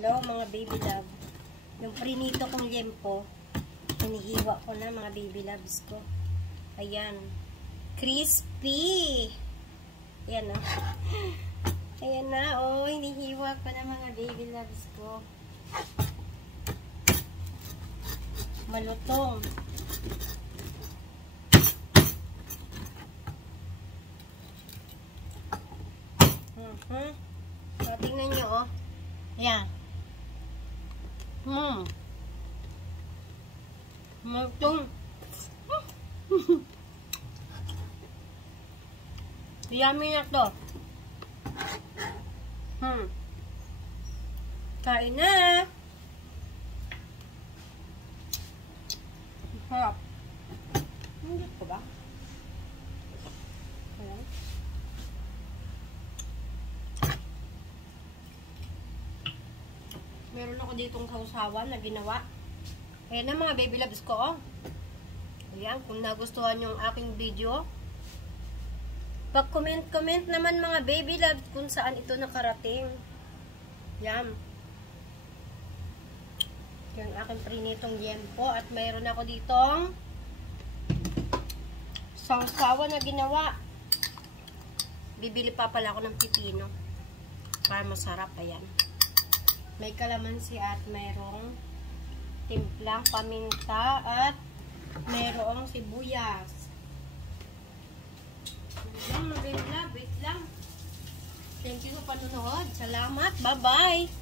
Hello mga baby love. Yung prinito kong liempo, hinihiwa ko na mga baby loves ko. Ayan. Crispy! Ayan o. Ayan na. Oh, hinihiwa ko na mga baby loves ko. Malutong. So, tingnan nyo, oh. Ayan. Malutong. Yummy na to. Kain na. Harap. Hindi ko ba? Ayan. Meron ako ditong sausawan na ginawa. Ayan na mga baby loves ko, oh. Ayan, kung nagustuhan yung aking video, pag-comment naman mga baby loves kung saan ito nakarating. Yan. Yung aking prinitong liempo. At mayroon ako ditong sausawan na ginawa. Bibili pa pala ako ng pipino para masarap. Ayan. May kalamansi at mayroong timplang paminta at mayroong sibuyas. Ayan, wait lang. Thank you sa panonood. Salamat. Bye-bye.